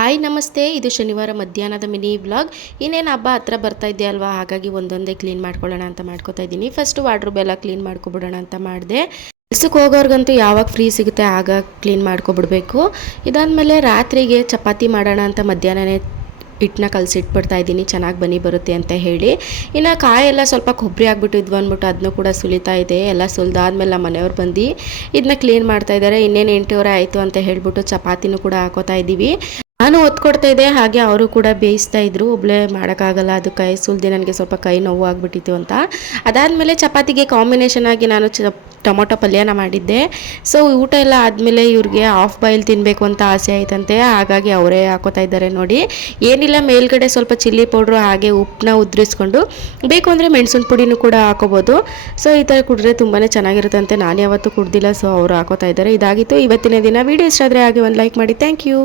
Hi ನಮಸ್ತೆ, ಇದು ಶನಿವಾರ ಮಧ್ಯಾಹ್ನದ ಮಿನಿ ವ್ಲಾಗ್. ಇನ್ನೇನು ಹಬ್ಬ ಹತ್ರ ಬರ್ತಾ ಇದೆಯಲ್ವಾ, ಹಾಗಾಗಿ ಒಂದೊಂದೇ ಕ್ಲೀನ್ ಮಾಡ್ಕೊಳ್ಳೋಣ ಅಂತ ಮಾಡ್ಕೋತಾ ಇದ್ದೀನಿ. ಫಸ್ಟು ವಾರ್ಡ್ರೋಬ್ ಎಲ್ಲ ಕ್ಲೀನ್ ಮಾಡ್ಕೊಬಿಡೋಣ ಅಂತ ಮಾಡಿದೆ. ಕೆಲ್ಸಕ್ಕೆ ಹೋಗೋರ್ಗಂತೂ ಯಾವಾಗ ಫ್ರೀ ಸಿಗುತ್ತೆ ಆಗ ಕ್ಲೀನ್ ಮಾಡ್ಕೊಬಿಡ್ಬೇಕು. ಇದಾದಮೇಲೆ ರಾತ್ರಿಗೆ ಚಪಾತಿ ಮಾಡೋಣ ಅಂತ ಮಧ್ಯಾಹ್ನನೇ ಹಿಟ್ಟನ್ನ ಕಲಸಿಟ್ಬಿಡ್ತಾ ಇದ್ದೀನಿ, ಚೆನ್ನಾಗಿ ಬನ್ನಿ ಬರುತ್ತೆ ಅಂತ ಹೇಳಿ. ಇನ್ನು ಕಾಯೆಲ್ಲ ಸ್ವಲ್ಪ ಕೊಬ್ಬರಿ ಆಗಿಬಿಟ್ಟಿದ್ವು ಅಂದ್ಬಿಟ್ಟು ಅದನ್ನು ಕೂಡ ಸುಲಿತಾ ಇದೆ. ಎಲ್ಲ ಸುಲಿದಾದ್ಮೇಲೆ ನಮ್ಮ ಮನೆಯವ್ರು ಬಂದು ಇದನ್ನ ಕ್ಲೀನ್ ಮಾಡ್ತಾ ಇದ್ದಾರೆ. ಇನ್ನೇನು 8 ಆಯಿತು ಅಂತ ಹೇಳ್ಬಿಟ್ಟು ಚಪಾತಿನೂ ಕೂಡ ಹಾಕೋತಾ ಇದ್ದೀವಿ. ನಾನು ಒತ್ಕೊಡ್ತಾ ಇದ್ದೆ, ಹಾಗೆ ಅವರು ಕೂಡ ಬೇಯಿಸ್ತಾ ಇದ್ರು. ಒಬ್ಬಳೇ ಮಾಡೋಕ್ಕಾಗಲ್ಲ, ಅದು ಕೈ ಸುಲಿದೆ ನನಗೆ ಸ್ವಲ್ಪ ಕೈ ನೋವು ಆಗಿಬಿಟ್ಟಿತ್ತು ಅಂತ. ಅದಾದಮೇಲೆ ಚಪಾತಿಗೆ ಕಾಂಬಿನೇಷನ್ ಆಗಿ ನಾನು ಟೊಮೊಟೊ ಪಲ್ಯನ ಮಾಡಿದ್ದೆ. ಸೊ ಊಟ ಎಲ್ಲ ಆದಮೇಲೆ ಇವ್ರಿಗೆ ಹಾಫ್ ಬಾಯ್ಲ್ ತಿನ್ನಬೇಕು ಅಂತ ಆಸೆ ಆಯ್ತಂತೆ, ಹಾಗಾಗಿ ಅವರೇ ಹಾಕೋತಾ ಇದ್ದಾರೆ ನೋಡಿ. ಏನಿಲ್ಲ, ಮೇಲ್ಗಡೆ ಸ್ವಲ್ಪ ಚಿಲ್ಲಿ ಪೌಡ್ರು ಹಾಗೆ ಉಪ್ಪನ್ನ ಉದ್ರಿಸ್ಕೊಂಡು ಬೇಕು ಅಂದರೆ ಮೆಣಸಿನ ಪುಡಿನೂ ಕೂಡ ಹಾಕೋಬೋದು. ಸೊ ಈ ಥರ ಕುಡಿದ್ರೆ ತುಂಬಾ ಚೆನ್ನಾಗಿರುತ್ತಂತೆ. ನಾನು ಯಾವತ್ತೂ ಕುಡ್ದಿಲ್ಲ, ಸೊ ಅವರು ಹಾಕೋತಾ ಇದ್ದಾರೆ. ಇದಾಗಿತ್ತು ಇವತ್ತಿನ ದಿನ. ವಿಡಿಯೋ ಇಷ್ಟ ಆದರೆ ಹಾಗೆ ಒಂದು ಲೈಕ್ ಮಾಡಿ. Thank you.